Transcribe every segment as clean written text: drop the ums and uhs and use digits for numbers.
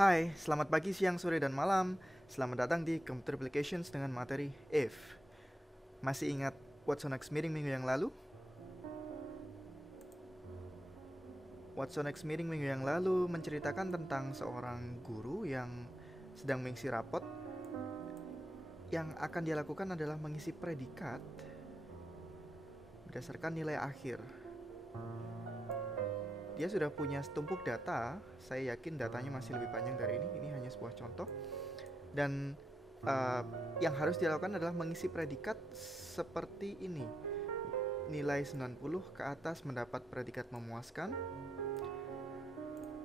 Hai, selamat pagi, siang, sore, dan malam. Selamat datang di Computer Applications dengan materi if. Masih ingat What's on Next Meeting minggu yang lalu? What's on Next Meeting minggu yang lalu menceritakan tentang seorang guru yang sedang mengisi rapot. Yang akan dia lakukan adalah mengisi predikat berdasarkan nilai akhir. Dia sudah punya setumpuk data, saya yakin datanya masih lebih panjang dari ini hanya sebuah contoh. Dan yang harus dilakukan adalah mengisi predikat seperti ini. Nilai 90 ke atas mendapat predikat memuaskan,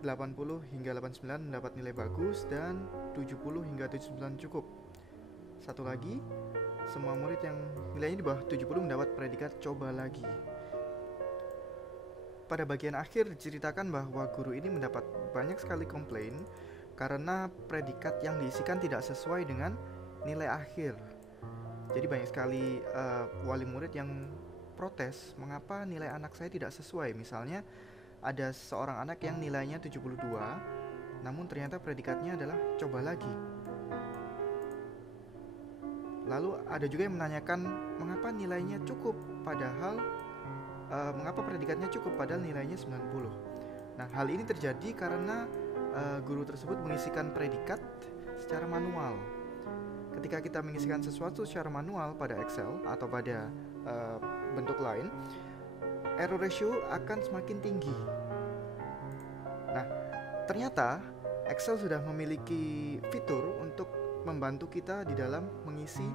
80 hingga 89 mendapat nilai bagus, dan 70 hingga 79 cukup. Satu lagi, semua murid yang nilainya di bawah 70 mendapat predikat coba lagi. Pada bagian akhir diceritakan bahwa guru ini mendapat banyak sekali komplain karena predikat yang diisikan tidak sesuai dengan nilai akhir. Jadi banyak sekali wali murid yang protes, mengapa nilai anak saya tidak sesuai. Misalnya ada seorang anak yang nilainya 72, namun ternyata predikatnya adalah coba lagi. Lalu ada juga yang menanyakan mengapa nilainya cukup padahal mengapa predikatnya cukup padahal nilainya 90. Nah, hal ini terjadi karena guru tersebut mengisikan predikat secara manual. Ketika kita mengisikan sesuatu secara manual pada Excel atau pada bentuk lain, error ratio akan semakin tinggi. Nah, ternyata Excel sudah memiliki fitur untuk membantu kita di dalam mengisi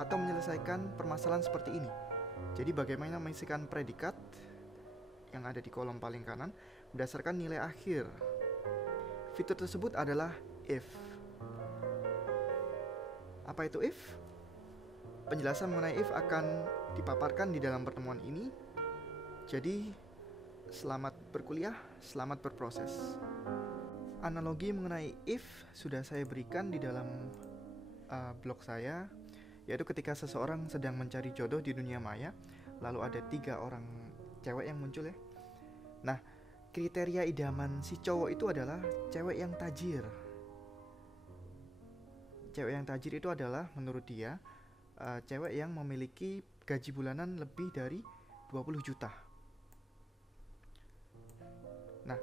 atau menyelesaikan permasalahan seperti ini. Jadi bagaimana mengisikan predikat yang ada di kolom paling kanan berdasarkan nilai akhir. Fitur tersebut adalah if. Apa itu if? Penjelasan mengenai if akan dipaparkan di dalam pertemuan ini. Jadi selamat berkuliah, selamat berproses. Analogi mengenai if sudah saya berikan di dalam blog saya, yaitu ketika seseorang sedang mencari jodoh di dunia maya, lalu ada 3 orang cewek yang muncul ya. Nah, kriteria idaman si cowok itu adalah cewek yang tajir. Cewek yang tajir itu adalah menurut dia cewek yang memiliki gaji bulanan lebih dari 20 juta. Nah,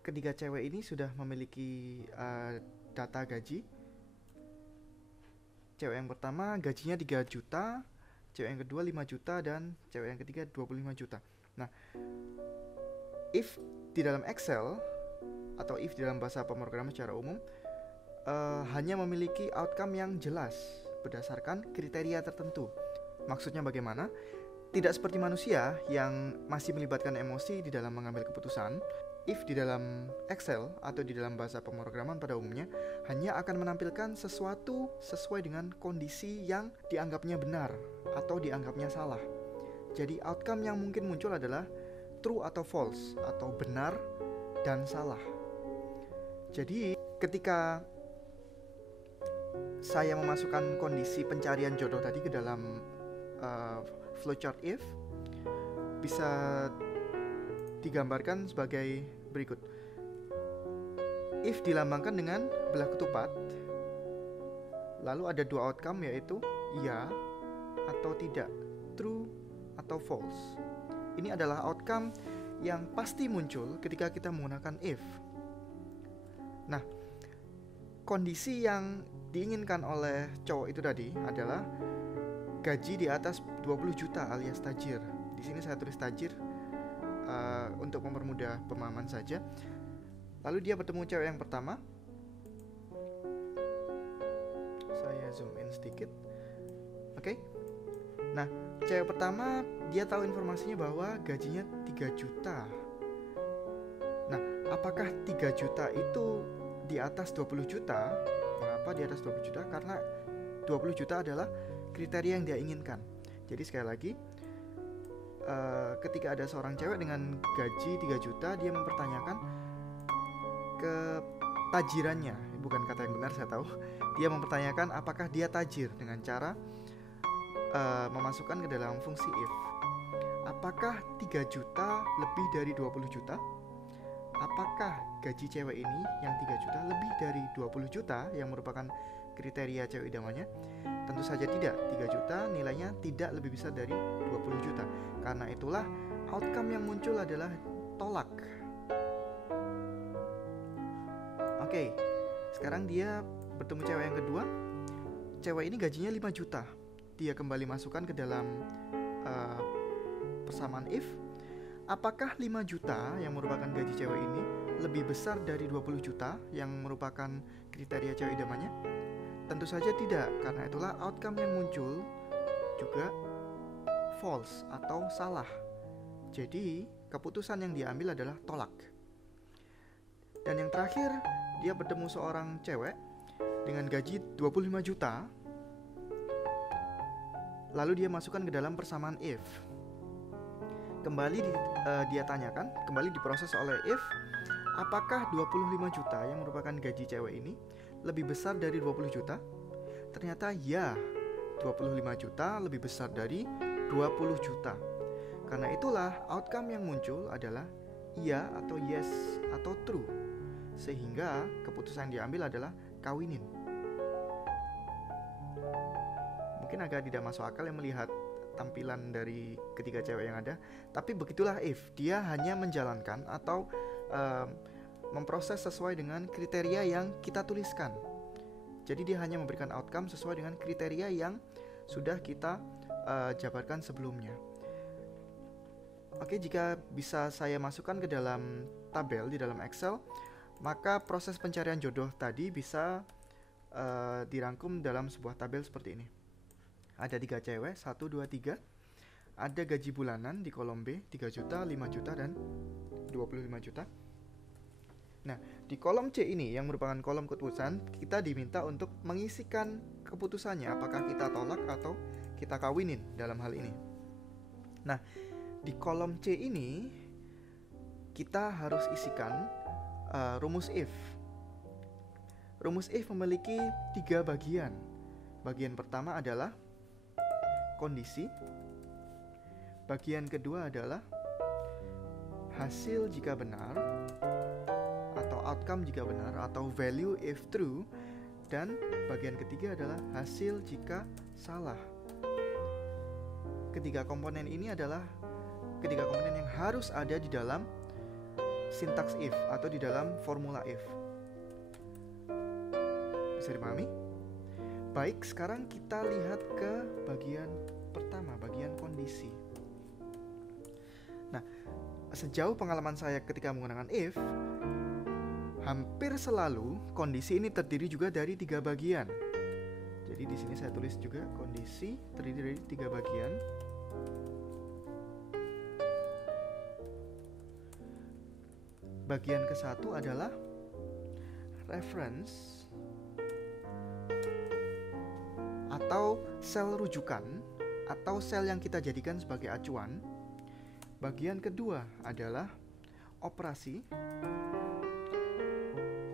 ketiga cewek ini sudah memiliki data gaji. Cewek yang pertama gajinya 3 juta, cewek yang kedua 5 juta, dan cewek yang ketiga 25 juta. Nah, if di dalam Excel atau if di dalam bahasa pemrograman secara umum hanya memiliki outcome yang jelas berdasarkan kriteria tertentu. Maksudnya bagaimana? Tidak seperti manusia yang masih melibatkan emosi di dalam mengambil keputusan. If di dalam Excel atau di dalam bahasa pemrograman pada umumnya hanya akan menampilkan sesuatu sesuai dengan kondisi yang dianggapnya benar atau dianggapnya salah. Jadi outcome yang mungkin muncul adalah true atau false, atau benar dan salah. Jadi ketika saya memasukkan kondisi pencarian jodoh tadi ke dalam flowchart if, bisa digambarkan sebagai berikut. If dilambangkan dengan belah ketupat, lalu ada 2 outcome, yaitu iya atau tidak, true atau false. Ini adalah outcome yang pasti muncul ketika kita menggunakan if. Nah, kondisi yang diinginkan oleh cowok itu tadi adalah gaji di atas 20 juta alias tajir. Di sini saya tulis tajir untuk mempermudah pemahaman saja. Lalu dia bertemu cewek yang pertama. Saya zoom in sedikit. Oke. Nah, cewek pertama dia tahu informasinya bahwa gajinya 3 juta. Nah, apakah 3 juta itu di atas 20 juta? Mengapa di atas 20 juta? Karena 20 juta adalah kriteria yang dia inginkan. Jadi sekali lagi, ketika ada seorang cewek dengan gaji 3 juta, dia mempertanyakan ketajirannya. Bukan kata yang benar, saya tahu. Dia mempertanyakan apakah dia tajir dengan cara memasukkan ke dalam fungsi if. Apakah 3 juta lebih dari 20 juta? apakah gaji cewek ini yang 3 juta lebih dari 20 juta yang merupakan kriteria cewek idamannya? Tentu saja tidak. 3 juta nilainya tidak lebih besar dari 20 juta. Karena itulah outcome yang muncul adalah tolak. Oke, sekarang dia bertemu cewek yang kedua. Cewek ini gajinya 5 juta. Dia kembali masukkan ke dalam persamaan if. Apakah 5 juta yang merupakan gaji cewek ini lebih besar dari 20 juta yang merupakan kriteria cewek idamannya? Tentu saja tidak, karena itulah outcome yang muncul juga false atau salah. Jadi, keputusan yang diambil adalah tolak. Dan yang terakhir, dia bertemu seorang cewek dengan gaji 25 juta. Lalu dia masukkan ke dalam persamaan if. Kembali dia tanyakan, kembali diproses oleh if, apakah 25 juta yang merupakan gaji cewek ini lebih besar dari 20 juta? Ternyata ya, 25 juta lebih besar dari 20 juta. Karena itulah outcome yang muncul adalah iya atau yes atau true. Sehingga keputusan yang diambil adalah kawinin. Mungkin agak tidak masuk akal yang melihat tampilan dari ketiga cewek yang ada, tapi begitulah if. Dia hanya menjalankan atau memproses sesuai dengan kriteria yang kita tuliskan. Jadi dia hanya memberikan outcome sesuai dengan kriteria yang sudah kita jabarkan sebelumnya. Oke, jika bisa saya masukkan ke dalam tabel di dalam Excel, maka proses pencarian jodoh tadi bisa dirangkum dalam sebuah tabel seperti ini. Ada 3 cewek, 1, 2, 3. Ada gaji bulanan di kolom B, 3 juta, 5 juta, dan 25 juta. Nah, di kolom C ini yang merupakan kolom keputusan, kita diminta untuk mengisikan keputusannya, apakah kita tolak atau kita kawinin dalam hal ini. Nah, di kolom C ini kita harus isikan rumus if. Rumus if memiliki 3 bagian. Bagian pertama adalah kondisi. Bagian kedua adalah hasil jika benar, atau outcome jika benar, atau value if true. Dan bagian ketiga adalah hasil jika salah. Ketiga komponen ini adalah ketiga komponen yang harus ada di dalam sintaks if atau di dalam formula if. Bisa dipahami? Baik, sekarang kita lihat ke bagian pertama, bagian kondisi. Nah, sejauh pengalaman saya ketika menggunakan if, hampir selalu kondisi ini terdiri juga dari 3 bagian. Jadi di sini saya tulis juga kondisi terdiri dari 3 bagian. Bagian ke-1 adalah reference atau sel rujukan atau sel yang kita jadikan sebagai acuan. Bagian kedua adalah operasi.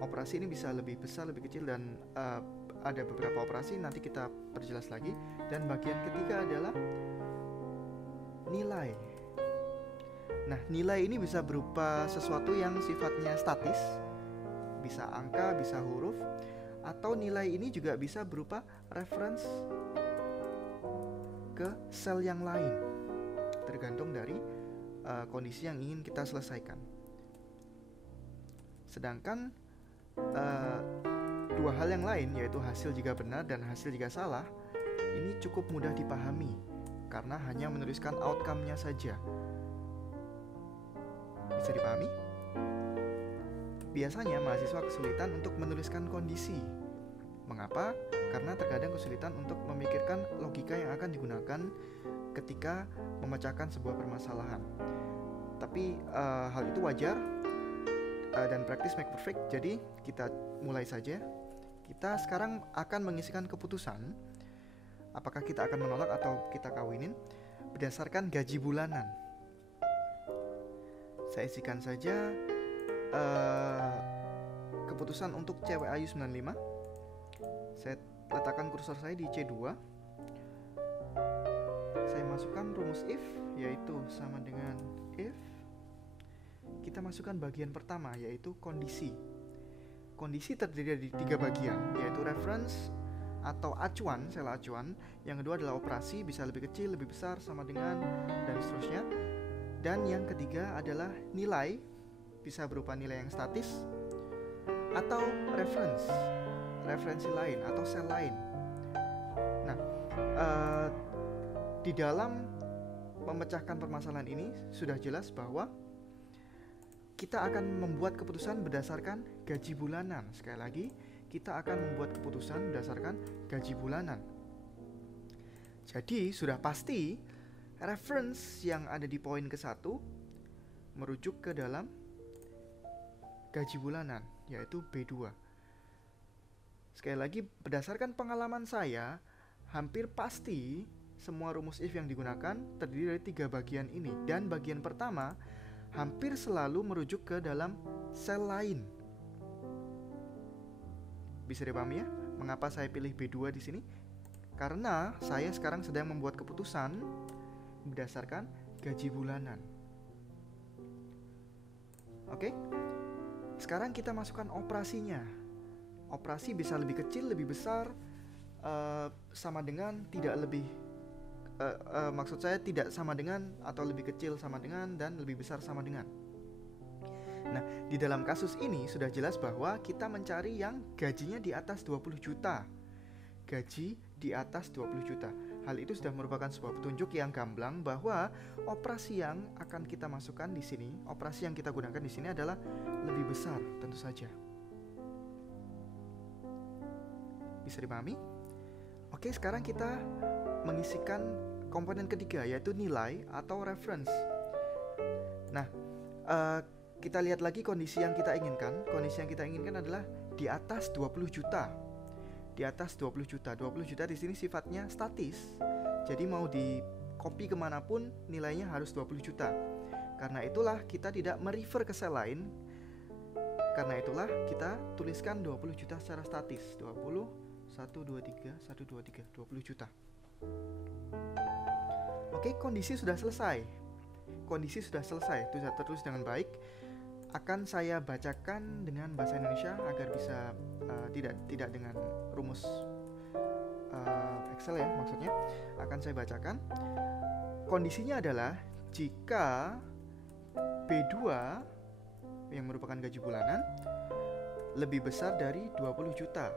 Operasi ini bisa lebih besar, lebih kecil, dan ada beberapa operasi, nanti kita perjelas lagi. Dan bagian ketiga adalah nilai. Nah, nilai ini bisa berupa sesuatu yang sifatnya statis, bisa angka, bisa huruf, atau nilai ini juga bisa berupa reference ke sel yang lain, tergantung dari kondisi yang ingin kita selesaikan. Sedangkan 2 hal yang lain, yaitu hasil jika benar dan hasil jika salah, ini cukup mudah dipahami karena hanya menuliskan outcome-nya saja. Bisa dipahami? Biasanya mahasiswa kesulitan untuk menuliskan kondisi. Mengapa? Karena terkadang kesulitan untuk memikirkan logika yang akan digunakan ketika memecahkan sebuah permasalahan. Tapi hal itu wajar, dan practice make perfect. Jadi kita mulai saja. Kita sekarang akan mengisikan keputusan apakah kita akan menolak atau kita kawinin berdasarkan gaji bulanan. Saya isikan saja keputusan untuk cewek Ayu 95. Saya letakkan kursor saya di C2. Saya masukkan rumus if, yaitu sama dengan if. Kita kita masukkan bagian pertama, yaitu kondisi. Kondisi terdiri dari 3 bagian, yaitu reference atau acuan, sel acuan. Yang kedua adalah operasi, bisa lebih kecil, lebih besar, sama dengan, dan seterusnya. Dan yang ketiga adalah nilai, bisa berupa nilai yang statis, atau referensi lain atau sel lain. Nah, di dalam memecahkan permasalahan ini sudah jelas bahwa kita akan membuat keputusan berdasarkan gaji bulanan. Sekali lagi, kita akan membuat keputusan berdasarkan gaji bulanan. Jadi sudah pasti reference yang ada di poin ke-1 merujuk ke dalam gaji bulanan, yaitu B2. Sekali lagi, berdasarkan pengalaman saya, hampir pasti semua rumus if yang digunakan terdiri dari 3 bagian ini. Dan bagian pertama hampir selalu merujuk ke dalam sel lain. Bisa dipahami ya, mengapa saya pilih B2 di sini? Karena saya sekarang sedang membuat keputusan berdasarkan gaji bulanan. Oke? Sekarang kita masukkan operasinya. Operasi bisa lebih kecil, lebih besar, sama dengan, tidak lebih, maksud saya tidak sama dengan, atau lebih kecil sama dengan, dan lebih besar sama dengan. Nah, di dalam kasus ini sudah jelas bahwa kita mencari yang gajinya di atas 20 juta. Gaji di atas 20 juta. Hal itu sudah merupakan sebuah petunjuk yang gamblang bahwa operasi yang akan kita masukkan di sini, operasi yang kita gunakan di sini adalah lebih besar, tentu saja. Bisa dipahami? Oke, sekarang kita mengisikan komponen ketiga, yaitu nilai atau reference. Nah, kita lihat lagi kondisi yang kita inginkan. Kondisi yang kita inginkan adalah di atas 20 juta. Di atas 20 juta. 20 juta di sini sifatnya statis. Jadi mau di copy kemanapun nilainya harus 20 juta. Karena itulah kita tidak merefer ke sel lain. Karena itulah kita tuliskan 20 juta secara statis. 20, 1, 2, 3, 1, 2, 3, 20 juta. Oke, kondisi sudah selesai. Kondisi sudah selesai, itu sudah tertulis dengan baik. Akan saya bacakan dengan bahasa Indonesia agar bisa tidak dengan rumus Excel ya, maksudnya. Akan saya bacakan. Kondisinya adalah jika B2 yang merupakan gaji bulanan lebih besar dari 20 juta.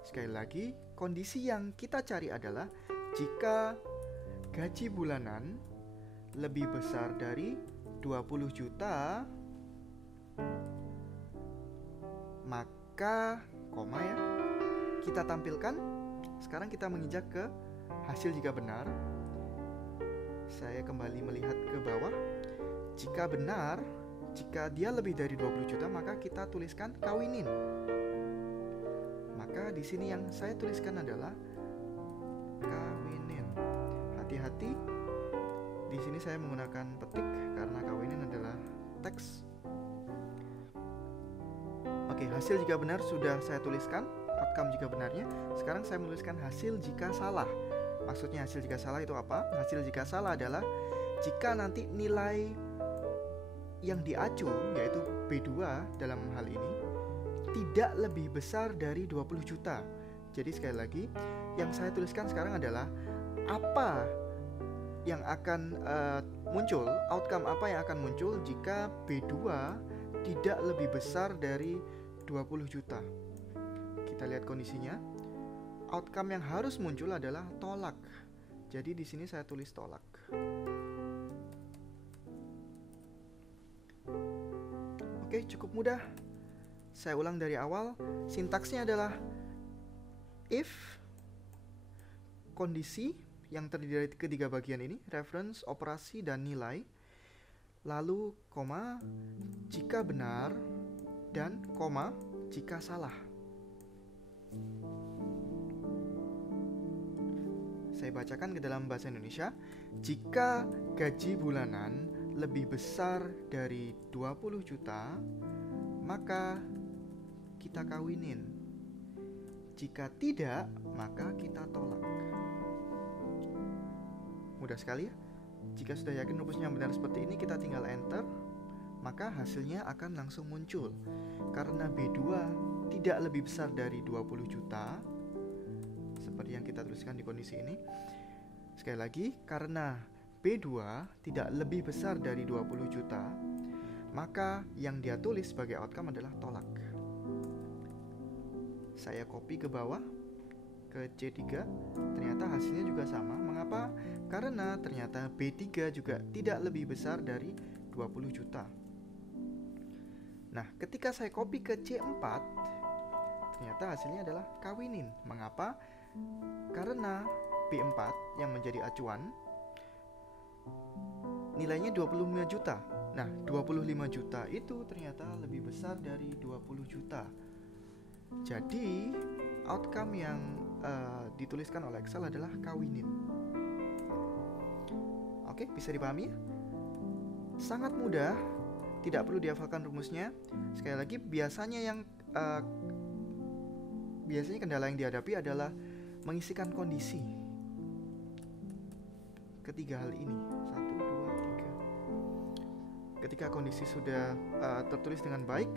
Sekali lagi, kondisi yang kita cari adalah jika gaji bulanan lebih besar dari 20 juta, maka koma ya, kita tampilkan. Sekarang kita menginjak ke hasil jika benar. Saya kembali melihat ke bawah. Jika benar, jika dia lebih dari 20 juta, maka kita tuliskan kawinin. Maka di sini yang saya tuliskan adalah kawinin. Hati-hati, di sini saya menggunakan petik karena kawinin adalah teks. Oke, hasil jika benar sudah saya tuliskan, outcome jika benarnya. Sekarang saya menuliskan hasil jika salah. Maksudnya hasil jika salah itu apa? Hasil jika salah adalah jika nanti nilai yang diacu, yaitu B2 dalam hal ini, tidak lebih besar dari 20 juta. Jadi sekali lagi, yang saya tuliskan sekarang adalah apa yang akan muncul, outcome apa yang akan muncul jika B2 tidak lebih besar dari 20 juta. Kita lihat kondisinya. Outcome yang harus muncul adalah tolak. Jadi di sini saya tulis tolak. Oke, cukup mudah. Saya ulang dari awal. Sintaksnya adalah if kondisi yang terdiri dari ketiga bagian ini, reference, operasi, dan nilai. Lalu koma jika benar dan koma jika salah. Saya bacakan ke dalam bahasa Indonesia. Jika gaji bulanan lebih besar dari 20 juta, maka kita kawinin. Jika tidak, maka kita tolak. Mudah sekali ya. Jika sudah yakin rumusnya benar seperti ini, kita tinggal enter. maka hasilnya akan langsung muncul. Karena B2 tidak lebih besar dari 20 juta, seperti yang kita tuliskan di kondisi ini. Sekali lagi, karena B2 tidak lebih besar dari 20 juta, maka yang dia tulis sebagai outcome adalah tolak. Saya copy ke bawah, ke C3, ternyata hasilnya juga sama. Mengapa? Karena ternyata B3 juga tidak lebih besar dari 20 juta. Nah, ketika saya copy ke C4, ternyata hasilnya adalah kawinin. Mengapa? Karena B4 yang menjadi acuan nilainya 25 juta. Nah, 25 juta itu ternyata lebih besar dari 20 juta. Jadi, outcome yang dituliskan oleh Excel adalah kawinin. Oke, bisa dipahami ya? Sangat mudah, tidak perlu dihafalkan rumusnya. Sekali lagi, biasanya kendala yang dihadapi adalah mengisikan kondisi. Ketiga hal ini, 1, 2, 3. Ketika kondisi sudah tertulis dengan baik,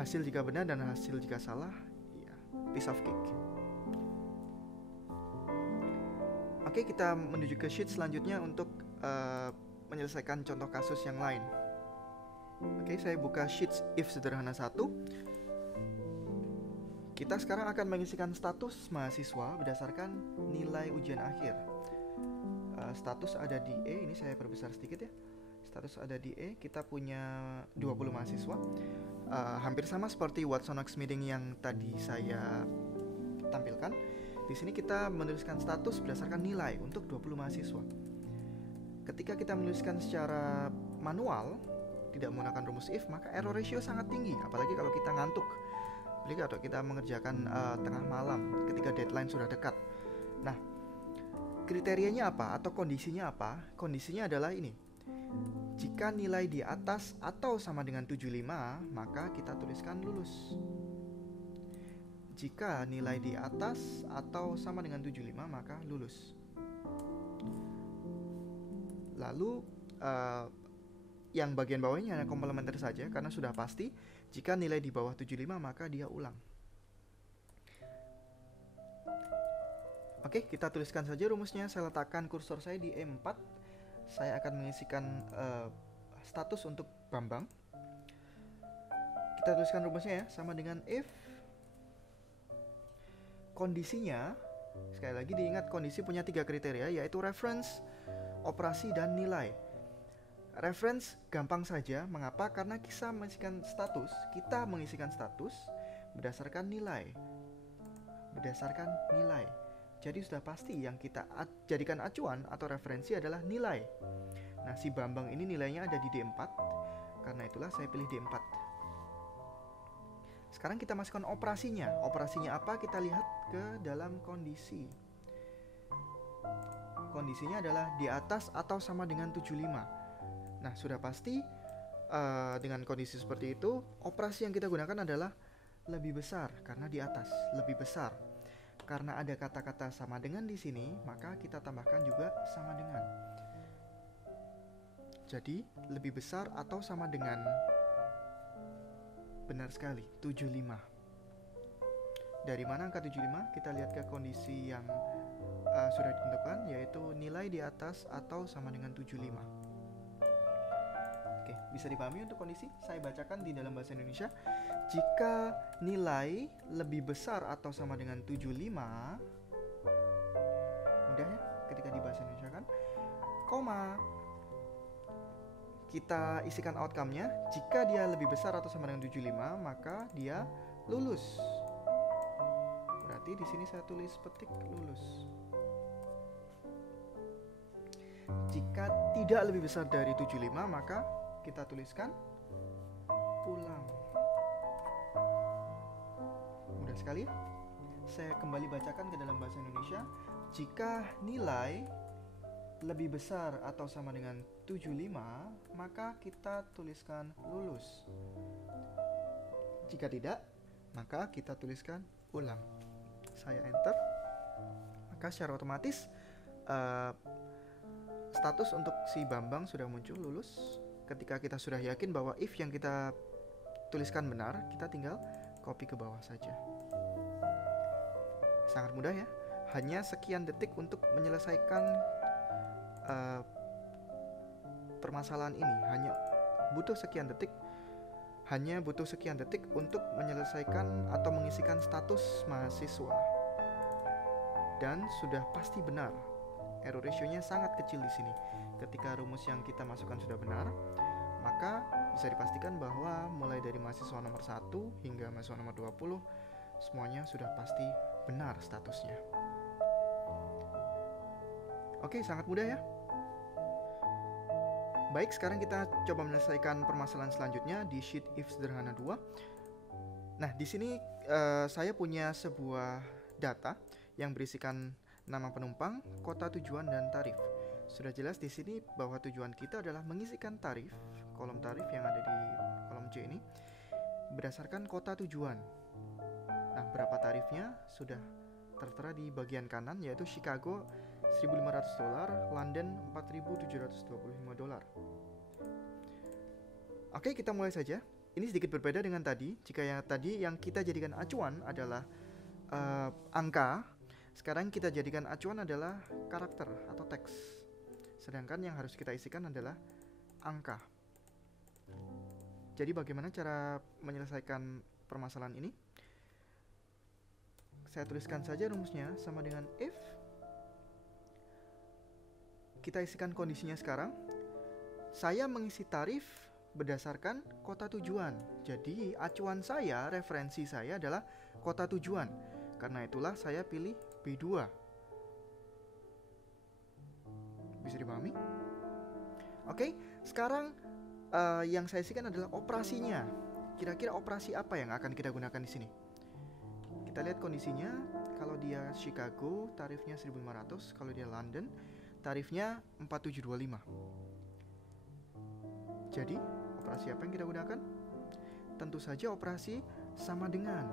hasil jika benar dan hasil jika salah, ya, piece of cake. Oke, kita menuju ke sheet selanjutnya untuk menyelesaikan contoh kasus yang lain. Oke, saya buka sheet if sederhana 1. Kita sekarang akan mengisikan status mahasiswa berdasarkan nilai ujian akhir. Status ada di E, ini saya perbesar sedikit ya. Status ada di E, kita punya 20 mahasiswa. Hampir sama seperti Watsonox meeting yang tadi saya tampilkan. Di sini kita menuliskan status berdasarkan nilai untuk 20 mahasiswa. Ketika kita menuliskan secara manual, tidak menggunakan rumus if, maka error ratio sangat tinggi. Apalagi kalau kita ngantuk, apalagi kalau kita mengerjakan tengah malam ketika deadline sudah dekat. Nah, kriterianya apa atau kondisinya apa? Kondisinya adalah ini. Jika nilai di atas atau sama dengan 75, maka kita tuliskan lulus. Jika nilai di atas atau sama dengan 75, maka lulus. Lalu yang bagian bawahnya hanya komplementer saja, karena sudah pasti jika nilai di bawah 75 maka dia ulang. Oke, kita tuliskan saja rumusnya. Saya letakkan kursor saya di E4. Saya akan mengisikan status untuk Bambang. Kita tuliskan rumusnya ya, sama dengan if kondisinya, sekali lagi diingat kondisi punya 3 kriteria, yaitu reference, operasi, dan nilai. Reference gampang saja. Mengapa? Karena kita mengisikan status berdasarkan nilai. Jadi sudah pasti yang kita jadikan acuan atau referensi adalah nilai. Nah, si Bambang ini nilainya ada di D4. Karena itulah saya pilih D4. Sekarang kita masukkan operasinya. Operasinya apa? Kita lihat ke dalam kondisi. Kondisinya adalah di atas atau sama dengan 75. Nah, sudah pasti dengan kondisi seperti itu, operasi yang kita gunakan adalah lebih besar karena di atas, lebih besar. Karena ada kata-kata sama dengan di sini, maka kita tambahkan juga sama dengan. Jadi, lebih besar atau sama dengan, benar sekali, 75. Dari mana angka 75? Kita lihat ke kondisi yang sudah ditentukan, yaitu nilai di atas atau sama dengan 75. Oke, bisa dipahami untuk kondisi? Saya bacakan di dalam bahasa Indonesia. Jika nilai lebih besar atau sama dengan 75, mudah ya ketika di bahasa Indonesia kan, koma, kita isikan outcome-nya. Jika dia lebih besar atau sama dengan 75, maka dia lulus. Berarti di sini saya tulis petik lulus. Jika tidak lebih besar dari 75, maka kita tuliskan pulang. Mudah sekali ya. Saya kembali bacakan ke dalam bahasa Indonesia. Jika nilai lebih besar atau sama dengan 75, maka kita tuliskan lulus. Jika tidak, maka kita tuliskan ulang. Saya enter, maka secara otomatis status untuk si Bambang sudah muncul lulus. ketika kita sudah yakin bahwa if yang kita tuliskan benar, kita tinggal copy ke bawah saja. Sangat mudah ya. Hanya sekian detik untuk menyelesaikan permasalahan ini. Hanya butuh sekian detik untuk menyelesaikan atau mengisikan status mahasiswa. Dan sudah pasti benar. Error ratio-nya sangat kecil di sini. Ketika rumus yang kita masukkan sudah benar, maka bisa dipastikan bahwa mulai dari mahasiswa nomor 1 hingga mahasiswa nomor 20 semuanya sudah pasti benar statusnya. Oke, sangat mudah ya. Baik, sekarang kita coba menyelesaikan permasalahan selanjutnya di sheet if sederhana 2. Nah, di sini saya punya sebuah data yang berisikan nama penumpang, kota tujuan, dan tarif. Sudah jelas di sini bahwa tujuan kita adalah mengisikan tarif, kolom tarif yang ada di kolom C ini, berdasarkan kota tujuan. Nah, berapa tarifnya sudah tertera di bagian kanan, yaitu Chicago $1.500, London $4.725. Oke, kita mulai saja. Ini sedikit berbeda dengan tadi. Jika yang tadi yang kita jadikan acuan adalah angka, sekarang kita jadikan acuan adalah karakter atau teks. Sedangkan yang harus kita isikan adalah angka. Jadi bagaimana cara menyelesaikan permasalahan ini? Saya tuliskan saja rumusnya sama dengan if. Kita isikan kondisinya sekarang. Saya mengisi tarif berdasarkan kota tujuan. Jadi acuan saya, referensi saya adalah kota tujuan. Karena itulah saya pilih B2. Bisa dipahami? Oke, sekarang yang saya isikan adalah operasinya. Kira-kira operasi apa yang akan kita gunakan di sini? Kita lihat kondisinya. Kalau dia Chicago, tarifnya 1.500. Kalau dia London, tarifnya 4.725. Jadi, operasi apa yang kita gunakan? Tentu saja operasi sama dengan.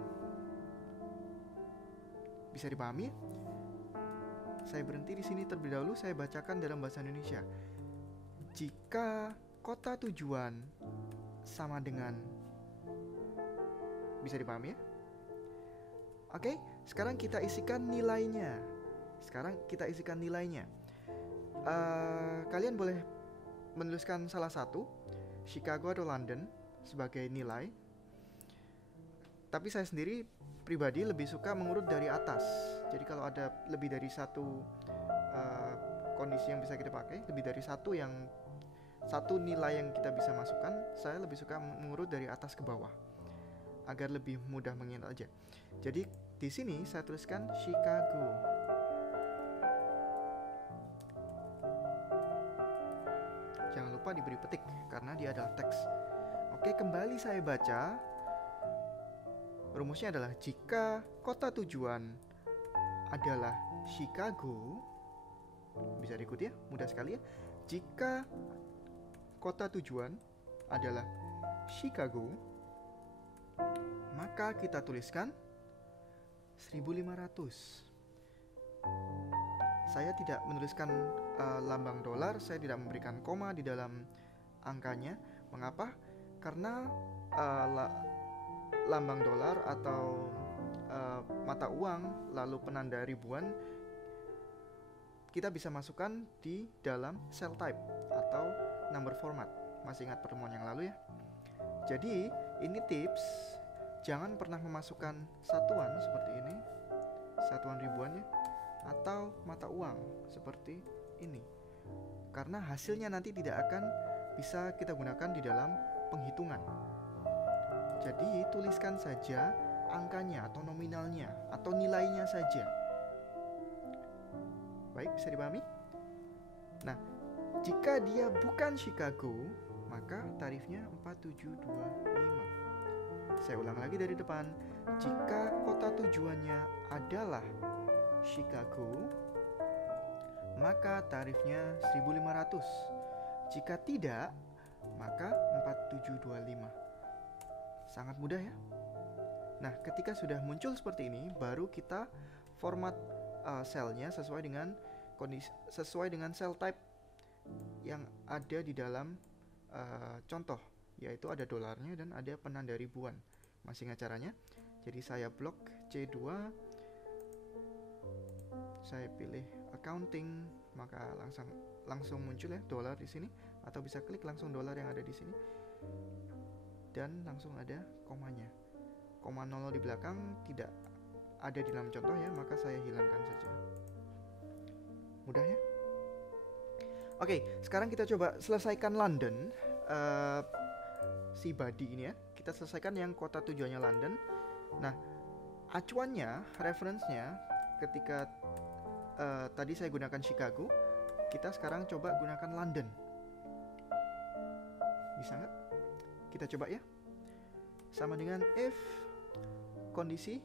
Bisa dipahami? Saya berhenti di sini terlebih dahulu, saya bacakan dalam bahasa Indonesia. Jika kota tujuan sama dengan, bisa dipahami ya? Oke, sekarang kita isikan nilainya. Kalian boleh menuliskan salah satu, Chicago atau London, sebagai nilai. Tapi saya sendiri pribadi lebih suka mengurut dari atas. Jadi kalau ada lebih dari satu kondisi yang bisa kita pakai, lebih dari satu nilai yang kita bisa masukkan, saya lebih suka mengurut dari atas ke bawah agar lebih mudah mengingat aja. Jadi di sini saya tuliskan Chicago. Jangan lupa diberi petik karena dia adalah teks. Oke, kembali saya baca. Rumusnya adalah jika kota tujuan adalah Chicago, bisa diikuti ya, mudah sekali ya. Jika kota tujuan adalah Chicago, maka kita tuliskan 1.500. Saya tidak menuliskan lambang dolar, saya tidak memberikan koma di dalam angkanya. Mengapa? Karena lambang dolar atau mata uang lalu penanda ribuan kita bisa masukkan di dalam cell type atau number format. Masih ingat pertemuan yang lalu ya? Jadi ini tips, jangan pernah memasukkan satuan seperti ini, satuan ribuannya, atau mata uang seperti ini, karena hasilnya nanti tidak akan bisa kita gunakan di dalam penghitungan. Jadi tuliskan saja angkanya atau nominalnya atau nilainya saja. Baik, bisa dipahami? Nah, jika dia bukan Chicago, maka tarifnya 4.725. Saya ulang lagi dari depan. Jika kota tujuannya adalah Chicago, maka tarifnya 1.500. Jika tidak, maka 4.725. Sangat mudah ya. Nah, ketika sudah muncul seperti ini, baru kita format selnya sesuai dengan kondisi, sesuai dengan cell type yang ada di dalam contoh, yaitu ada dolarnya dan ada penanda ribuan. Masih ingat caranya? Jadi saya blok C2, saya pilih accounting, maka langsung muncul ya dolar di sini, atau bisa klik langsung dolar yang ada di sini dan langsung ada komanya. Koma 00 di belakang tidak ada di dalam contoh ya, maka saya hilangkan saja. Mudah ya? Oke, sekarang kita coba selesaikan London, si body ini ya. Kita selesaikan yang kota tujuannya London. Nah, acuannya, reference-nya ketika tadi saya gunakan Chicago, kita sekarang coba gunakan London. Bisa nggak? Kita coba ya. Sama dengan if kondisi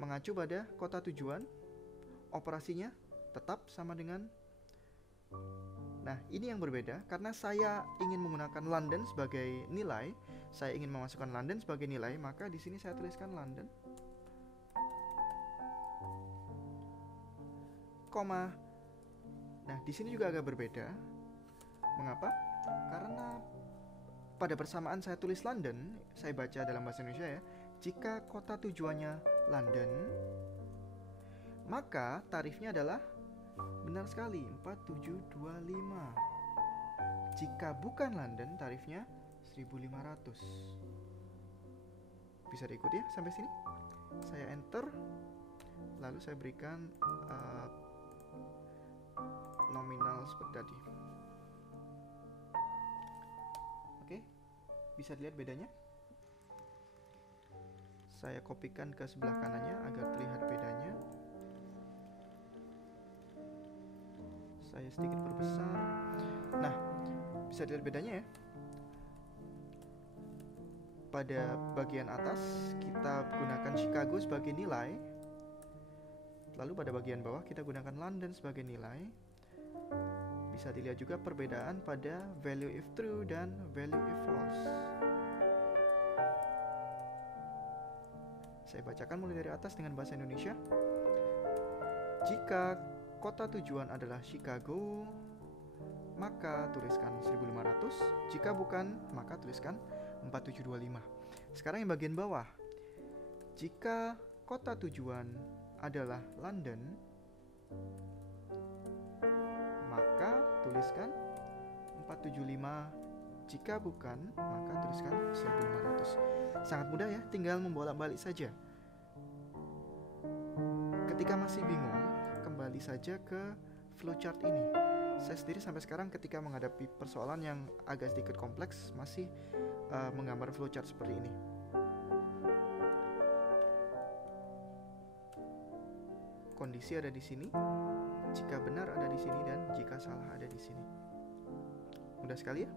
mengacu pada kota tujuan, operasinya tetap sama dengan. Nah, ini yang berbeda karena saya ingin menggunakan London sebagai nilai, saya ingin memasukkan London sebagai nilai, maka di sini saya tuliskan London, koma. Nah, di sini juga agak berbeda. Mengapa? Karena pada persamaan saya tulis London, saya baca dalam bahasa Indonesia ya, jika kota tujuannya London, maka tarifnya adalah benar sekali 4725. Jika bukan London, tarifnya 1500. Bisa diikuti ya sampai sini? Saya enter, lalu saya berikan nominal seperti tadi. Oke, bisa dilihat bedanya? Saya kopikan ke sebelah kanannya agar terlihat bedanya. Saya sedikit perbesar. Nah, bisa dilihat bedanya ya. Pada bagian atas kita gunakan Chicago sebagai nilai, lalu pada bagian bawah kita gunakan London sebagai nilai. Bisa dilihat juga perbedaan pada value if true dan value if false. Saya bacakan mulai dari atas dengan bahasa Indonesia. Jika kota tujuan adalah Chicago, maka tuliskan 1500. Jika bukan, maka tuliskan 4725. Sekarang yang bagian bawah. Jika kota tujuan adalah London, maka tuliskan 475. Jika bukan, maka tuliskan 1500. Sangat mudah ya, tinggal membolak-balik saja. Ketika masih bingung, kembali saja ke flowchart ini. Saya sendiri sampai sekarang ketika menghadapi persoalan yang agak sedikit kompleks masih menggambar flowchart seperti ini. Kondisi ada di sini, jika benar ada di sini, dan jika salah ada di sini. Mudah sekali ya.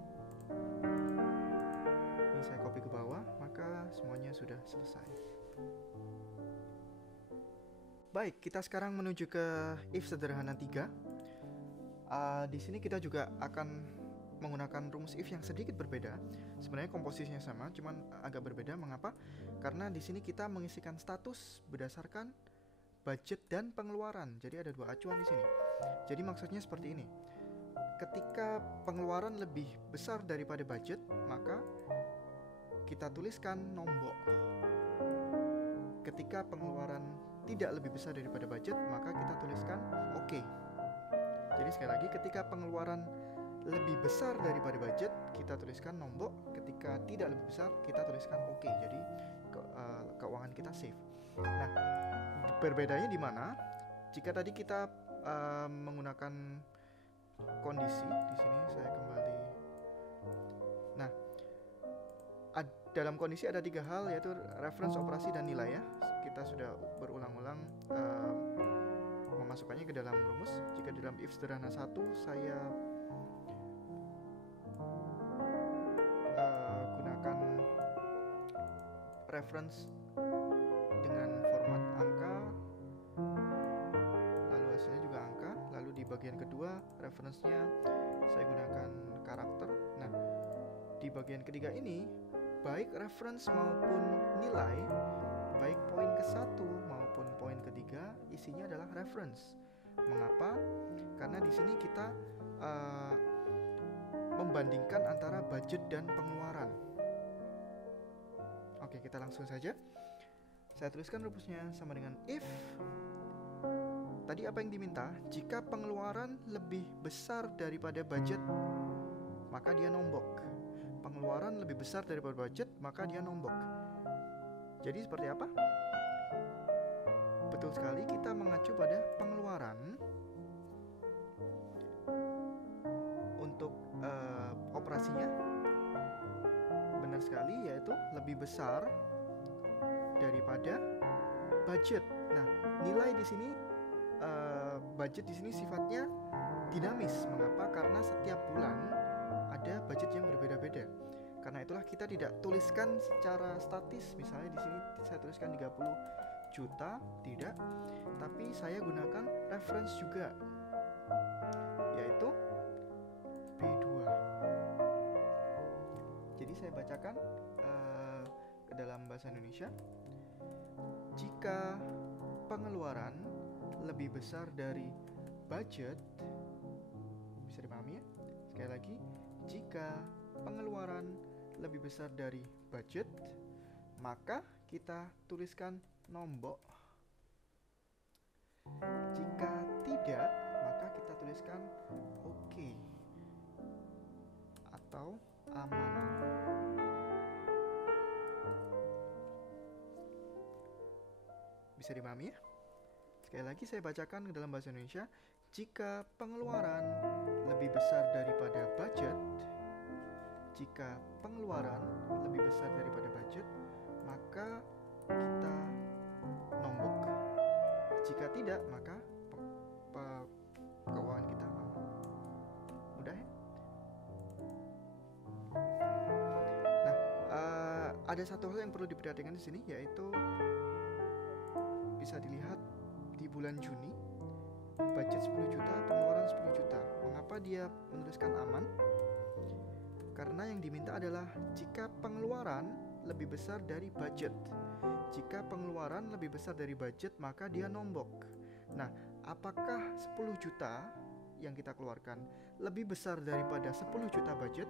Ini saya copy ke bawah, maka semuanya sudah selesai. Baik, kita sekarang menuju ke if sederhana 3. Di sini kita juga akan menggunakan rumus if yang sedikit berbeda. Sebenarnya komposisinya sama, cuman agak berbeda. Mengapa? Karena di sini kita mengisikan status berdasarkan budget dan pengeluaran. Jadi ada dua acuan di sini. Jadi maksudnya seperti ini. Ketika pengeluaran lebih besar daripada budget, maka kita tuliskan nombok. Ketika pengeluaran tidak lebih besar daripada budget, maka kita tuliskan oke. Jadi sekali lagi, ketika pengeluaran lebih besar daripada budget, kita tuliskan nombok. Ketika tidak lebih besar, kita tuliskan oke. Jadi keuangan kita safe. Nah, berbedanya di mana? Jika tadi kita menggunakan kondisi, di sini saya kembali. Nah, dalam kondisi ada 3 hal, yaitu reference, operasi, dan nilai ya. Kita sudah berulang-ulang memasukkannya ke dalam rumus. Jika dalam if sederhana 1 saya gunakan reference dengan format angka, lalu hasilnya juga angka. Lalu di bagian kedua reference-nya saya gunakan karakter. Nah, di bagian ketiga ini baik reference maupun nilai, baik poin ke-1 maupun poin ketiga, isinya adalah reference. Mengapa? Karena di sini kita membandingkan antara budget dan pengeluaran. Oke, kita langsung saja. Saya tuliskan rumusnya sama dengan if. Tadi apa yang diminta? Jika pengeluaran lebih besar daripada budget, maka dia nombok. Pengeluaran lebih besar daripada budget, maka dia nombok. Jadi seperti apa? Betul sekali, kita mengacu pada pengeluaran untuk operasinya. Benar sekali, yaitu lebih besar daripada budget. Nah, nilai di sini, budget di sini sifatnya dinamis. Mengapa? Karena setiap bulan ada budget yang berbeda-beda. Karena itulah kita tidak tuliskan secara statis. Misalnya di sini saya tuliskan 30 juta, tidak. Tapi saya gunakan reference juga, yaitu B2. Jadi saya bacakan ke dalam bahasa Indonesia. Jika pengeluaran lebih besar dari budget, bisa dipahami ya? Sekali lagi, jika pengeluaran lebih besar dari budget, maka kita tuliskan nombok. Jika tidak, maka kita tuliskan oke atau aman. Bisa dipahami ya? Sekali lagi saya bacakan ke dalam bahasa Indonesia. Jika pengeluaran lebih besar daripada budget, jika pengeluaran lebih besar daripada budget, maka kita nombok. Jika tidak, maka keuangan kita aman. Mudah ya? Nah, ada satu hal yang perlu diperhatikan di sini, yaitu bisa dilihat di bulan Juni, budget 10 juta, pengeluaran 10 juta. Mengapa dia menuliskan aman? Karena yang diminta adalah jika pengeluaran lebih besar dari budget. Jika pengeluaran lebih besar dari budget, maka dia nombok. Nah, apakah 10 juta yang kita keluarkan lebih besar daripada 10 juta budget?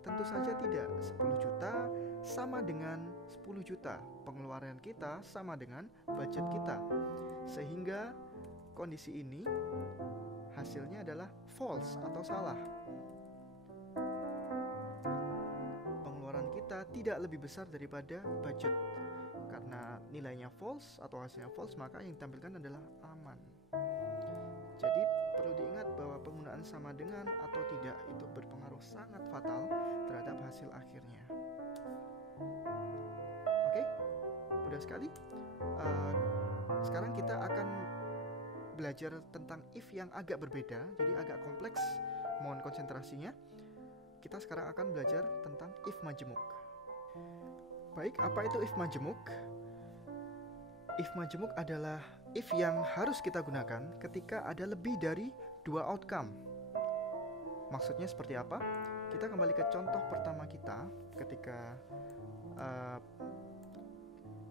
Tentu saja tidak. 10 juta sama dengan 10 juta. Pengeluaran kita sama dengan budget kita. Sehingga kondisi ini hasilnya adalah false atau salah. Pengeluaran kita tidak lebih besar daripada budget. Karena nilainya false atau hasilnya false, maka yang ditampilkan adalah aman. Jadi perlu diingat bahwa penggunaan sama dengan atau tidak itu berpengaruh sangat fatal terhadap hasil akhirnya. Oke, mudah sekali. Sekarang kita akan belajar tentang if yang agak berbeda, jadi agak kompleks. Mohon konsentrasinya. Kita sekarang akan belajar tentang if majemuk. Baik, apa itu if majemuk? If majemuk adalah if yang harus kita gunakan ketika ada lebih dari 2 outcome. Maksudnya seperti apa? Kita kembali ke contoh pertama kita ketika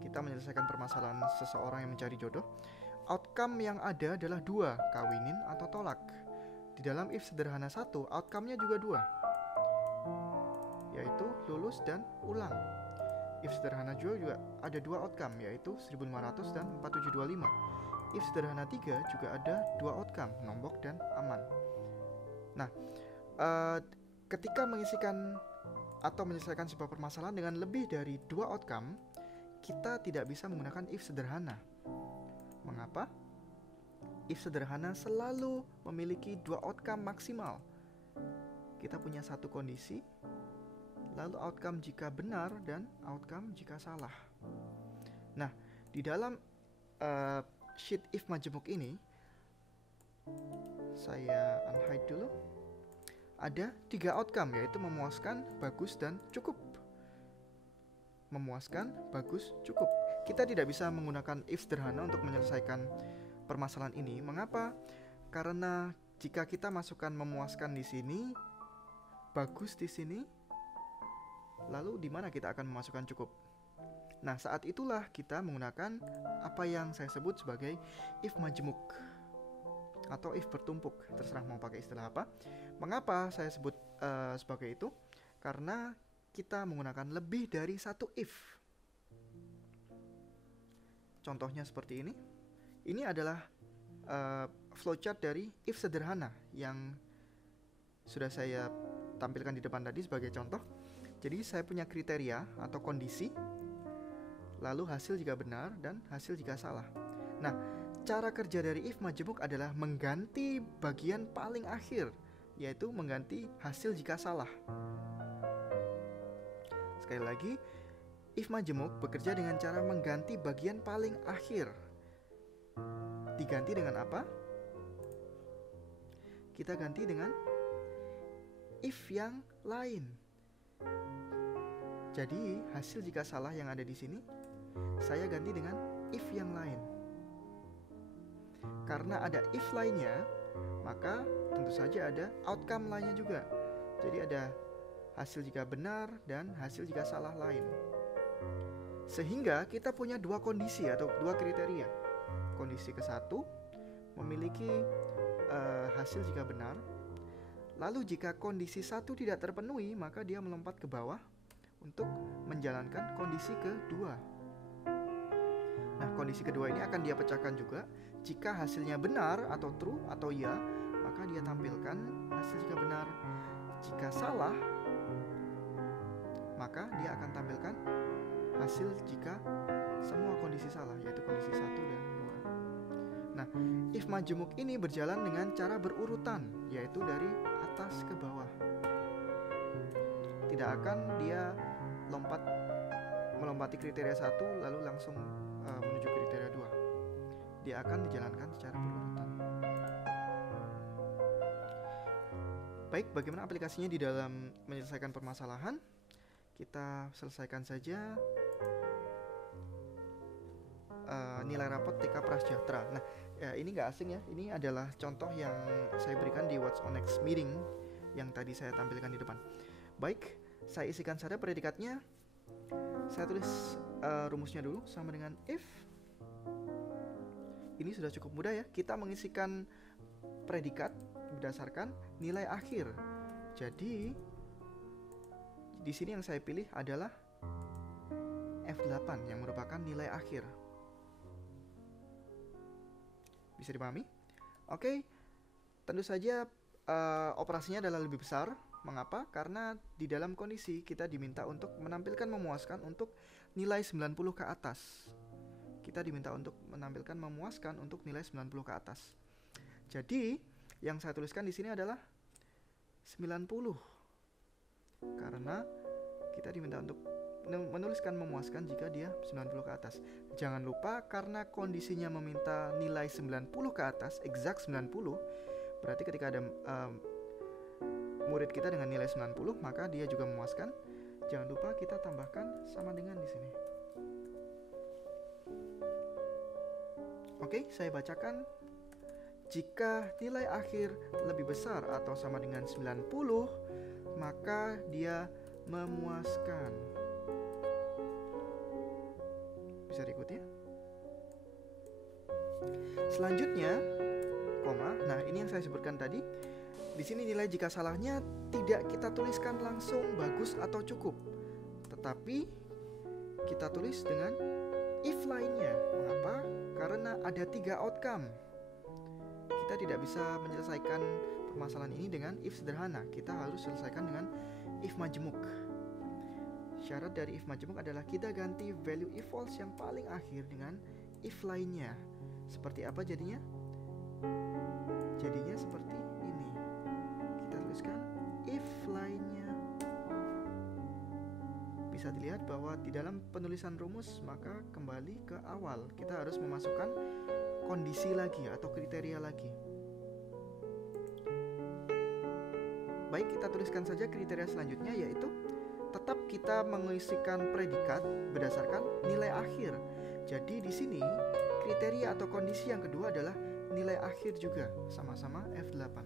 kita menyelesaikan permasalahan seseorang yang mencari jodoh. Outcome yang ada adalah 2, kawinin atau tolak. Di dalam if sederhana 1, outcome-nya juga 2, yaitu lulus dan ulang. If sederhana juga ada 2 outcome, yaitu 1500 dan 4725. If sederhana 3 juga ada 2 outcome, nombok dan aman. Nah, ketika mengisikan atau menyelesaikan sebuah permasalahan dengan lebih dari 2 outcome, kita tidak bisa menggunakan if sederhana. Mengapa? If sederhana selalu memiliki 2 outcome maksimal. Kita punya satu kondisi, lalu outcome jika benar dan outcome jika salah. Nah, di dalam sheet if majemuk ini, saya unhide dulu. Ada 3 outcome, yaitu memuaskan, bagus, dan cukup. Memuaskan, bagus, cukup. Kita tidak bisa menggunakan if sederhana untuk menyelesaikan permasalahan ini. Mengapa? Karena jika kita masukkan memuaskan di sini, bagus di sini, lalu di mana kita akan memasukkan cukup? Nah, saat itulah kita menggunakan apa yang saya sebut sebagai if majemuk atau if bertumpuk, terserah mau pakai istilah apa. Mengapa saya sebut sebagai itu? Karena kita menggunakan lebih dari satu if. Contohnya seperti ini. Ini adalah flowchart dari if sederhana yang sudah saya tampilkan di depan tadi sebagai contoh. Jadi saya punya kriteria atau kondisi, lalu hasil jika benar dan hasil jika salah. Nah, cara kerja dari if majemuk adalah mengganti bagian paling akhir, yaitu mengganti hasil jika salah. Sekali lagi, if majemuk bekerja dengan cara mengganti bagian paling akhir. Diganti dengan apa? Kita ganti dengan if yang lain. Jadi hasil jika salah yang ada di sini saya ganti dengan if yang lain. Karena ada if lainnya, maka tentu saja ada outcome lainnya juga. Jadi ada hasil jika benar dan hasil jika salah lain. Sehingga kita punya dua kondisi atau dua kriteria. Kondisi ke-1 memiliki hasil jika benar. Lalu jika kondisi 1 tidak terpenuhi, maka dia melompat ke bawah untuk menjalankan kondisi kedua. Nah, kondisi kedua ini akan dia pecahkan juga. Jika hasilnya benar atau true atau ya, maka dia tampilkan hasil jika benar. Jika salah, maka dia akan tampilkan hasil jika semua kondisi salah, yaitu kondisi 1 dan 2. Nah, if majemuk ini berjalan dengan cara berurutan, yaitu dari atas ke bawah. Tidak akan dia melompati kriteria 1 lalu langsung menuju kriteria 2. Dia akan dijalankan secara berurutan. Baik, bagaimana aplikasinya di dalam menyelesaikan permasalahan? Kita selesaikan saja nilai rapot TK Prasejahtera. Nah, ini nggak asing ya. Ini adalah contoh yang saya berikan di What's on Next Meeting yang tadi saya tampilkan di depan. Baik, saya isikan saja predikatnya. Saya tulis rumusnya dulu sama dengan if. Ini sudah cukup mudah ya. Kita mengisikan predikat berdasarkan nilai akhir. Jadi di sini yang saya pilih adalah F8 yang merupakan nilai akhir. Bisa dipahami? Oke, tentu saja operasinya adalah lebih besar. Mengapa? Karena di dalam kondisi kita diminta untuk menampilkan memuaskan untuk nilai 90 ke atas. Kita diminta untuk menampilkan memuaskan untuk nilai 90 ke atas. Jadi, yang saya tuliskan di sini adalah 90. Karena kita diminta untuk menuliskan memuaskan jika dia 90 ke atas. Jangan lupa karena kondisinya meminta nilai 90 ke atas, exact 90, berarti ketika ada murid kita dengan nilai 90, maka dia juga memuaskan. Jangan lupa kita tambahkan sama dengan di sini. Oke, saya bacakan. Jika nilai akhir lebih besar atau sama dengan 90, maka dia memuaskan. Bisa diikuti ya? Selanjutnya, koma. Nah, ini yang saya sebutkan tadi. Di sini nilai jika salahnya tidak kita tuliskan langsung bagus atau cukup, tetapi kita tulis dengan if lainnya. Mengapa? Karena ada 3 outcome. Kita tidak bisa menyelesaikan permasalahan ini dengan if sederhana. Kita harus selesaikan dengan if majemuk. Syarat dari if majemuk adalah kita ganti value if false yang paling akhir dengan if lainnya. Seperti apa jadinya? Jadinya seperti ini. Kita tuliskan if lainnya. Bisa dilihat bahwa di dalam penulisan rumus maka kembali ke awal. Kita harus memasukkan kondisi lagi atau kriteria lagi. Baik, kita tuliskan saja kriteria selanjutnya, yaitu tetap kita mengisikan predikat berdasarkan nilai akhir. Jadi di sini kriteria atau kondisi yang kedua adalah nilai akhir juga, sama-sama F8.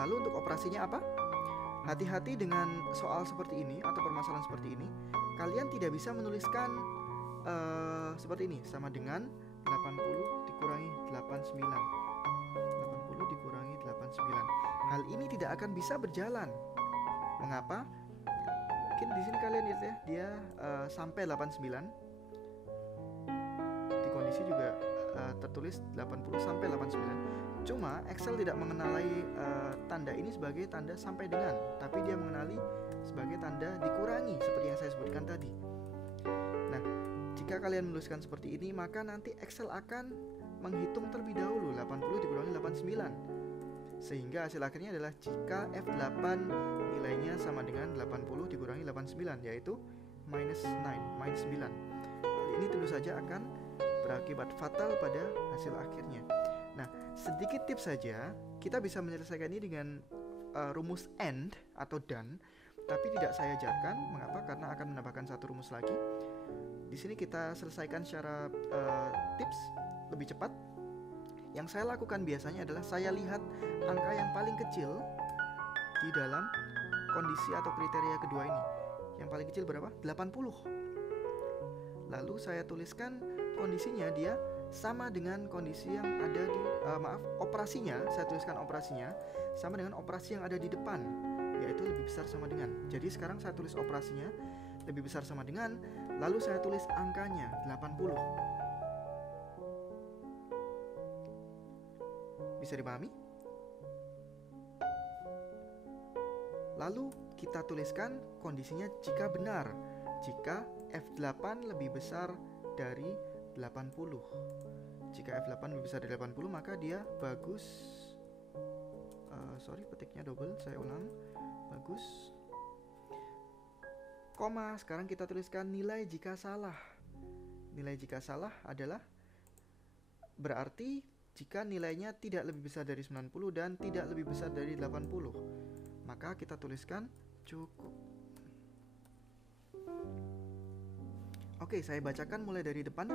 Lalu untuk operasinya apa? Hati-hati dengan soal seperti ini atau permasalahan seperti ini. Kalian tidak bisa menuliskan seperti ini, sama dengan 80 dikurangi 89. 80 dikurangi 89. Hal ini tidak akan bisa berjalan. Mengapa? Mungkin di sini kalian lihat ya, dia sampai 89. Di kondisi juga tertulis 80 sampai 89. Cuma Excel tidak mengenali tanda ini sebagai tanda sampai dengan, tapi dia mengenali sebagai tanda dikurangi seperti yang saya sebutkan tadi. Nah, jika kalian menuliskan seperti ini, maka nanti Excel akan menghitung terlebih dahulu 80 dikurangi 89. Sehingga hasil akhirnya adalah jika F8 nilainya sama dengan 80 dikurangi 89, yaitu minus 9. Hal ini tentu saja akan berakibat fatal pada hasil akhirnya. Nah, sedikit tips saja, kita bisa menyelesaikan ini dengan rumus AND atau DAN, tapi tidak saya ajarkan. Mengapa? Karena akan menambahkan satu rumus lagi. Di sini kita selesaikan secara tips lebih cepat. Yang saya lakukan biasanya adalah saya lihat angka yang paling kecil di dalam kondisi atau kriteria kedua ini. Yang paling kecil berapa? 80. Lalu saya tuliskan kondisinya dia sama dengan kondisi yang ada di operasinya. Saya tuliskan operasinya sama dengan operasi yang ada di depan, yaitu lebih besar sama dengan. Jadi sekarang saya tulis operasinya lebih besar sama dengan, lalu saya tulis angkanya 80. Bisa dipahami? Lalu kita tuliskan kondisinya jika benar, jika F8 lebih besar dari 80. Jika F8 lebih besar dari 80, maka dia bagus. Petiknya double, saya ulang. Bagus. Koma, sekarang kita tuliskan nilai jika salah. Nilai jika salah adalah berarti jika nilainya tidak lebih besar dari 90 dan tidak lebih besar dari 80, maka kita tuliskan cukup. Oke, saya bacakan mulai dari depan.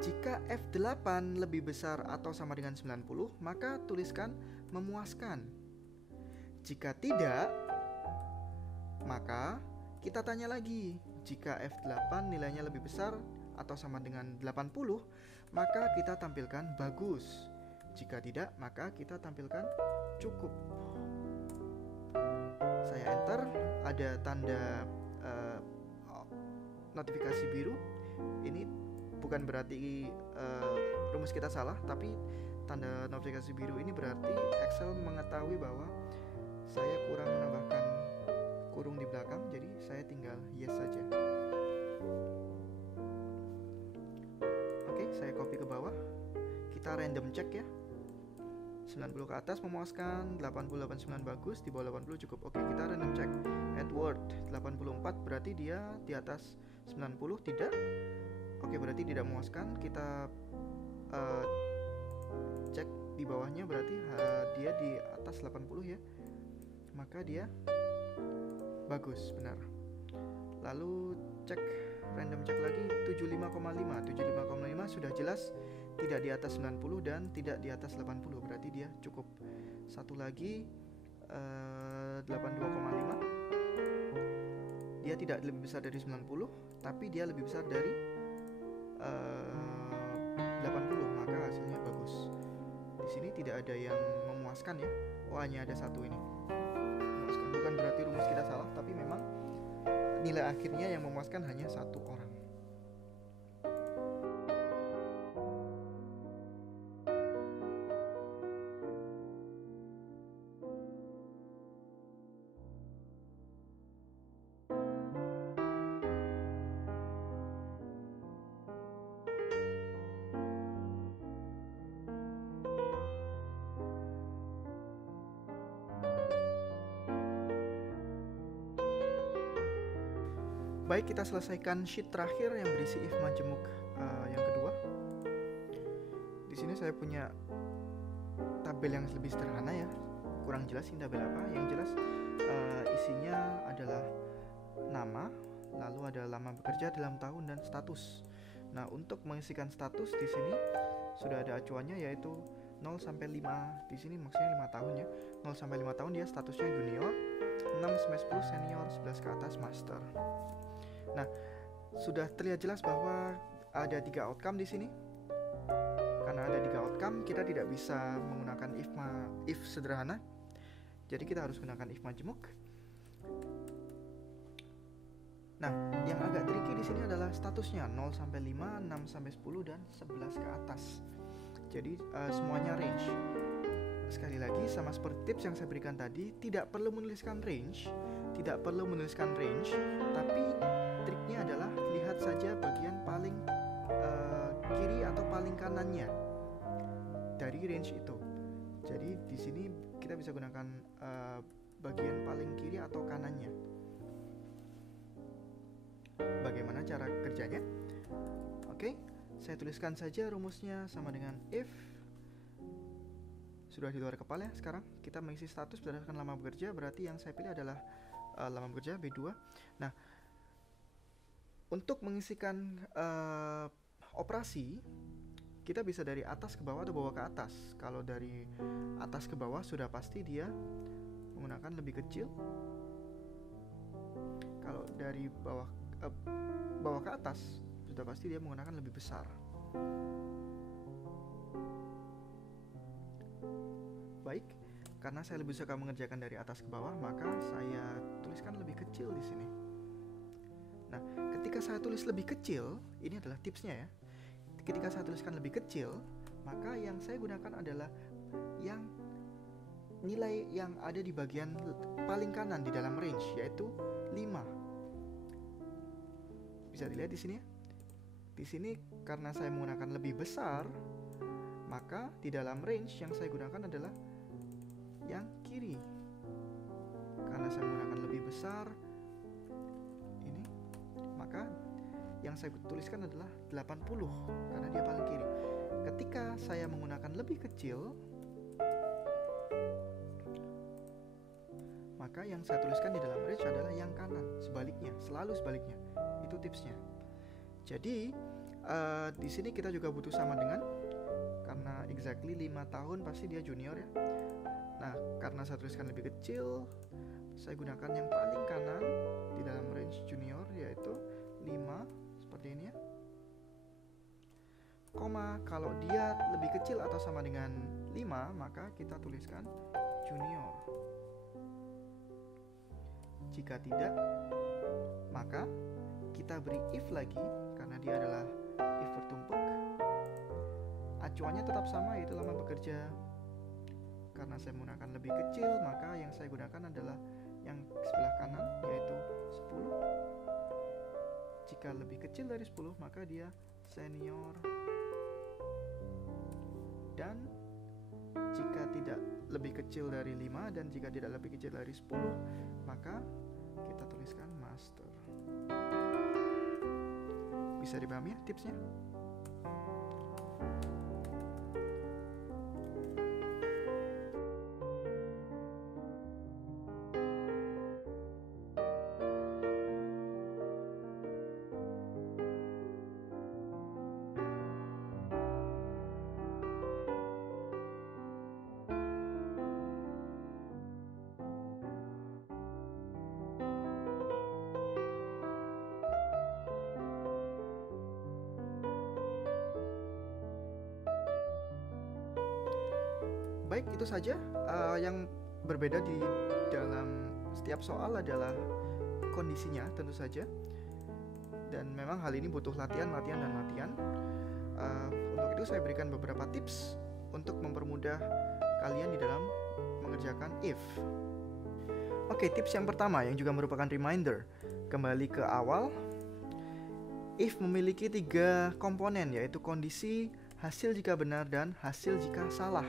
Jika F8 lebih besar atau sama dengan 90, maka tuliskan memuaskan. Jika tidak, maka kita tanya lagi. Jika F8 nilainya lebih besar atau sama dengan 80, maka kita tampilkan bagus. Jika tidak, maka kita tampilkan cukup. Saya enter, ada tanda notifikasi biru. Ini bukan berarti rumus kita salah, tapi tanda notifikasi biru ini berarti Excel mengetahui bahwa saya kurang menambahkan kurung di belakang, jadi saya tinggal yes saja. Oke, saya copy ke bawah. Kita random check ya. 90 ke atas memuaskan, 80 89 bagus, di bawah 80 cukup. Oke, kita random check. Edward 84 berarti dia di atas 90, tidak. Oke, berarti tidak memuaskan. Kita cek di bawahnya, berarti dia di atas 80 ya. Maka dia bagus, benar. Lalu cek, random cek lagi 75,5. 75,5 sudah jelas tidak di atas 90 dan tidak di atas 80, berarti dia cukup. Satu lagi 82,5. Dia tidak lebih besar dari 90, tapi dia lebih besar dari 80, maka hasilnya bagus. Di sini tidak ada yang memuaskan ya. Oh, hanya ada satu ini. Memuaskan. Bukan berarti rumus kita salah, tapi memang nilai akhirnya yang memuaskan hanya satu orang. Baik, kita selesaikan sheet terakhir yang berisi if majemuk yang kedua. Di sini saya punya tabel yang lebih sederhana ya, kurang jelas ini tabel apa. Yang jelas isinya adalah nama, lalu ada lama bekerja dalam tahun dan status. Nah, untuk mengisikan status di sini sudah ada acuannya, yaitu 0 sampai 5. Di sini maksudnya 5 tahun ya. 0 sampai 5 tahun dia statusnya junior, 6 sampai 10 senior, 11 ke atas master. Nah, sudah terlihat jelas bahwa ada 3 outcome di sini. karena ada 3 outcome, kita tidak bisa menggunakan if sederhana. Jadi kita harus gunakan if majemuk. Nah, yang agak tricky di sini adalah statusnya 0 sampai 5, 6 sampai 10 dan 11 ke atas. Jadi semuanya range. Sekali lagi sama seperti tips yang saya berikan tadi, tidak perlu menuliskan range, tapi triknya adalah lihat saja bagian paling kiri atau paling kanannya dari range itu. Jadi di sini kita bisa gunakan bagian paling kiri atau kanannya. Bagaimana cara kerjanya? Oke, saya tuliskan saja rumusnya sama dengan if. Sudah di luar kepala ya. Sekarang kita mengisi status berdasarkan lama bekerja, berarti yang saya pilih adalah lama bekerja B2. Nah, untuk mengisikan operasi, kita bisa dari atas ke bawah atau bawah ke atas. Kalau dari atas ke bawah sudah pasti dia menggunakan lebih kecil. Kalau dari bawah ke atas sudah pasti dia menggunakan lebih besar. Baik, karena saya lebih suka mengerjakan dari atas ke bawah, maka saya tuliskan lebih kecil di sini. Nah, ketika saya tulis lebih kecil, ini adalah tipsnya ya. Ketika saya tuliskan lebih kecil, maka yang saya gunakan adalah yang nilai yang ada di bagian paling kanan di dalam range, yaitu 5. Bisa dilihat di sini ya. Di sini karena saya menggunakan lebih besar, maka di dalam range yang saya gunakan adalah yang kiri. Karena saya menggunakan lebih besar ini, maka yang saya tuliskan adalah 80 karena dia paling kiri. Ketika saya menggunakan lebih kecil, maka yang saya tuliskan di dalam range adalah yang kanan, sebaliknya, selalu sebaliknya. Itu tipsnya. Jadi di sini kita juga butuh sama dengan, karena exactly 5 tahun pasti dia junior ya. Nah, karena saya tuliskan lebih kecil, saya gunakan yang paling kanan di dalam range junior, yaitu 5, seperti ini ya. Koma, kalau dia lebih kecil atau sama dengan 5, maka kita tuliskan junior. Jika tidak, maka kita beri if lagi, karena dia adalah if bertumpuk. Acuannya tetap sama, yaitu lama bekerja. Karena saya menggunakan lebih kecil, maka yang saya gunakan adalah yang sebelah kanan, yaitu 10. Jika lebih kecil dari 10, maka dia senior. Dan jika tidak lebih kecil dari 5 dan jika tidak lebih kecil dari 10, maka kita tuliskan master. Bisa dipahami ya tipsnya? Baik, itu saja. Yang berbeda di dalam setiap soal adalah kondisinya tentu saja. Dan memang hal ini butuh latihan. Untuk itu saya berikan beberapa tips untuk mempermudah kalian di dalam mengerjakan if. Oke, tips yang pertama yang juga merupakan reminder. Kembali ke awal. If memiliki 3 komponen, yaitu kondisi, hasil jika benar, dan hasil jika salah.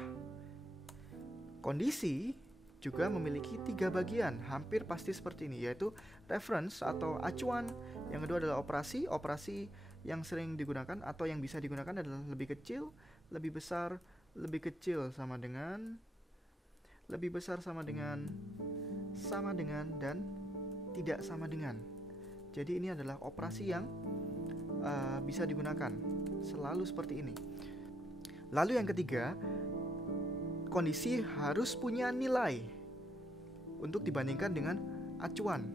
Kondisi juga memiliki 3 bagian, hampir pasti seperti ini, yaitu reference atau acuan. Yang kedua adalah operasi. Operasi yang sering digunakan atau yang bisa digunakan adalah lebih kecil, lebih besar, lebih kecil sama dengan, lebih besar sama dengan, dan tidak sama dengan. Jadi ini adalah operasi yang bisa digunakan, selalu seperti ini. Lalu yang ketiga, kondisi harus punya nilai untuk dibandingkan dengan acuan.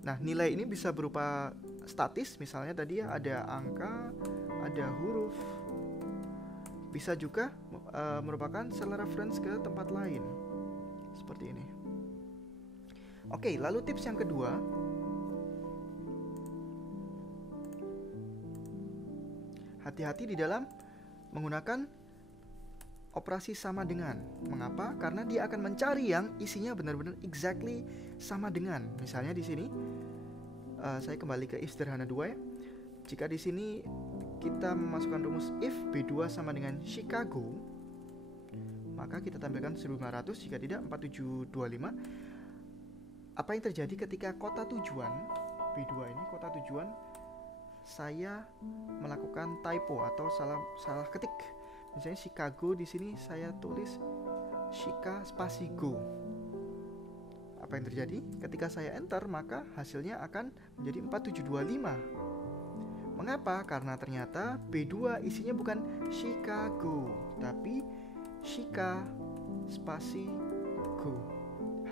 Nah, nilai ini bisa berupa statis, misalnya tadi ya, ada angka, ada huruf, bisa juga merupakan cell reference ke tempat lain seperti ini. Oke, lalu tips yang kedua, hati-hati di dalam menggunakan operasi sama dengan. Mengapa? Karena dia akan mencari yang isinya benar-benar exactly sama dengan. Misalnya di sini saya kembali ke if sederhana 2 ya. Jika di sini kita memasukkan rumus if B2 sama dengan Chicago, maka kita tampilkan 1500, jika tidak 4725. Apa yang terjadi ketika kota tujuan B2 ini, kota tujuan, saya melakukan typo atau salah ketik. Misalnya Chicago, di sini saya tulis Chica spasi go. Apa yang terjadi? Ketika saya enter, maka hasilnya akan menjadi 4725. Mengapa? Karena ternyata B2 isinya bukan Chicago, tapi Chica spasi go.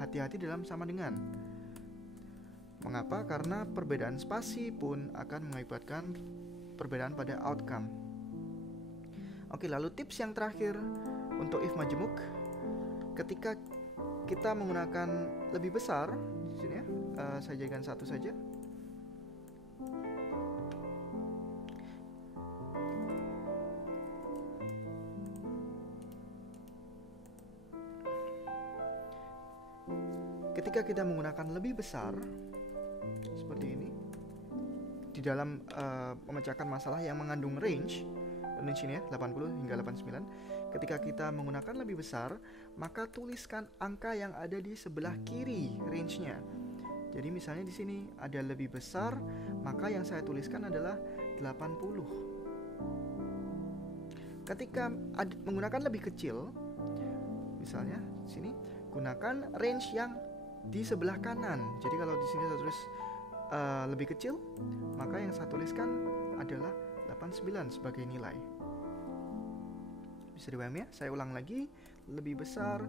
Hati-hati dalam sama dengan. Mengapa? Karena perbedaan spasi pun akan mengakibatkan perbedaan pada outcome. Oke, lalu tips yang terakhir untuk if majemuk, ketika kita menggunakan lebih besar, di sini ya, saya jadikan 1 saja. Ketika kita menggunakan lebih besar seperti ini di dalam memecahkan masalah yang mengandung range ini ya, 80 hingga 89. Ketika kita menggunakan lebih besar, maka tuliskan angka yang ada di sebelah kiri range-nya. Jadi misalnya di sini ada lebih besar, maka yang saya tuliskan adalah 80. Ketika menggunakan lebih kecil, misalnya di sini gunakan range yang di sebelah kanan. Jadi kalau di sini saya tulis lebih kecil, maka yang saya tuliskan adalah 89 sebagai nilai. Bisa dipahami ya? Saya ulang lagi, lebih besar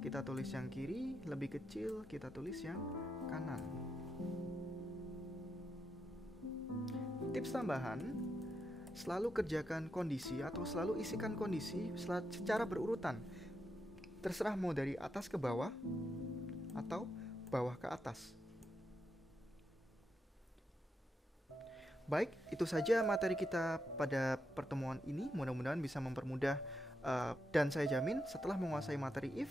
kita tulis yang kiri, lebih kecil kita tulis yang kanan. Tips tambahan, selalu kerjakan kondisi atau selalu isikan kondisi secara berurutan. Terserah mau dari atas ke bawah atau bawah ke atas. Baik, itu saja materi kita pada pertemuan ini. Mudah-mudahan bisa mempermudah, dan saya jamin setelah menguasai materi if,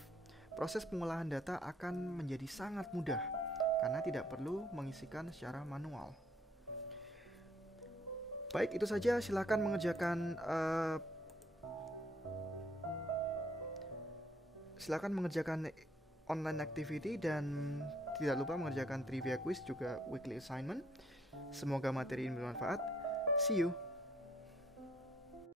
proses pengolahan data akan menjadi sangat mudah karena tidak perlu mengisikan secara manual. Baik, itu saja. Silakan mengerjakan online activity dan tidak lupa mengerjakan trivia quiz juga weekly assignment. Semoga materi ini bermanfaat. See you.